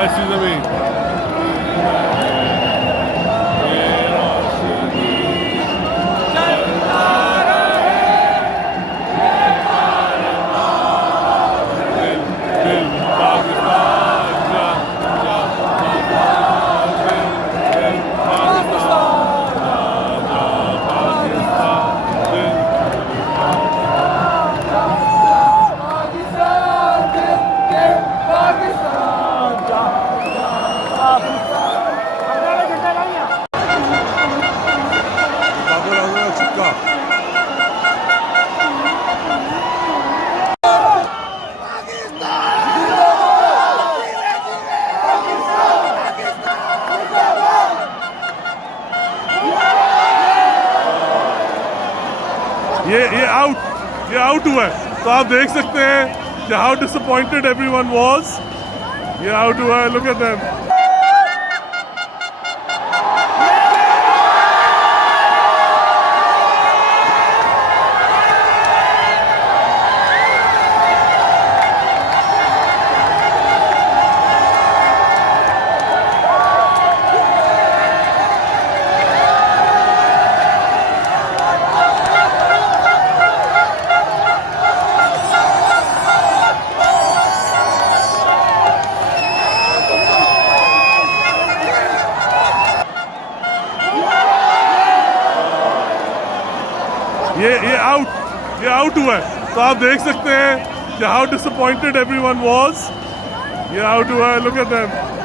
ऐसी जमीन ये आउट हुआ है। तो आप देख सकते हैं कि हाउ डिसअपॉइंटेड एवरीवन वाज। ये आउट हुआ है, लुक एट देम। ये आउट हुआ है। तो आप देख सकते हैं कि हाउ डिसअपॉइंटेड एवरीवन वाज। ये आउट हुआ है, लुक एट देम।